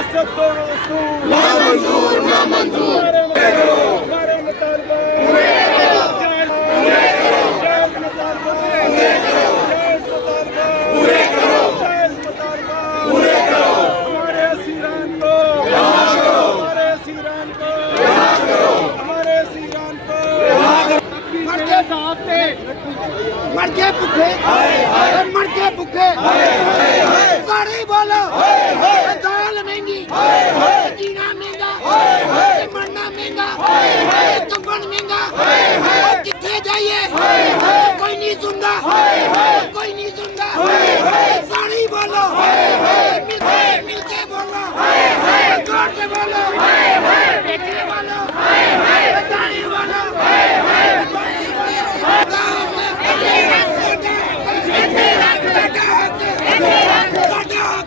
सियासत दो उसूल नामंजूर नामंजूर हमारे मुतालबा जायज़ मुतालबा जायज़ मुतालबा जायज़ मुतालबा हमारे असीरान को हमारे असीरान को हमारे असीरान को मर के साथ थे मर के भुखे मर के भुखे साड़ी बोलो दाल महंगी जीना महंगा मरना महंगा कंबल महंगा कितने जाइए कोई नहीं सुनता कोई नहीं सुनता साड़ी बोलो मिलके बोलो जोर से बोलो बेचने वालों बताने वालों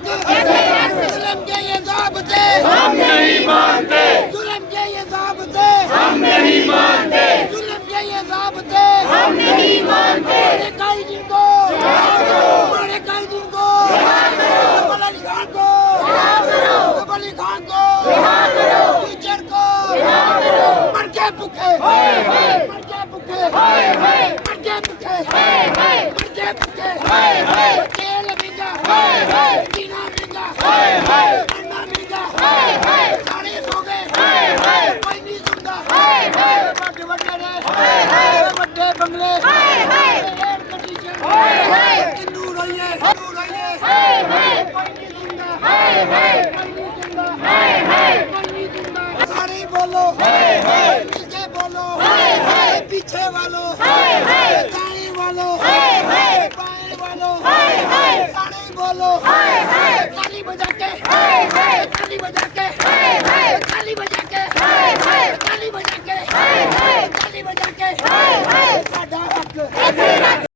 जुल्म के ये ज़ाब्ते हम नहीं मानते जुल्म के ये ज़ाब्ते हम नहीं मानते जुल्म के ये ज़ाब्ते हम नहीं मानते हमारे कायदीन को हमारे कायदीन को सबल अली खान को सबल अली खान को टीचर को मर के भूखे मर के भूखे मर के भूखे मर के भूखे तेल महंगा जीना महंगा मरना महंगा सारे सो गए कोई नहीं सुनता बड़े बड़े बंगले एयर कंडीशन किन्नू रहिए कोई नहीं सुनता कोई नहीं सुनता कोई नहीं सुनता सारे बोलो मिलके बोलो पीछे वालों दाएं वालों बाएं वालों सारे बोलो ताली बजा के ताली बजा के ताली बजा के ताली बजा के ताली बजा के साडा हक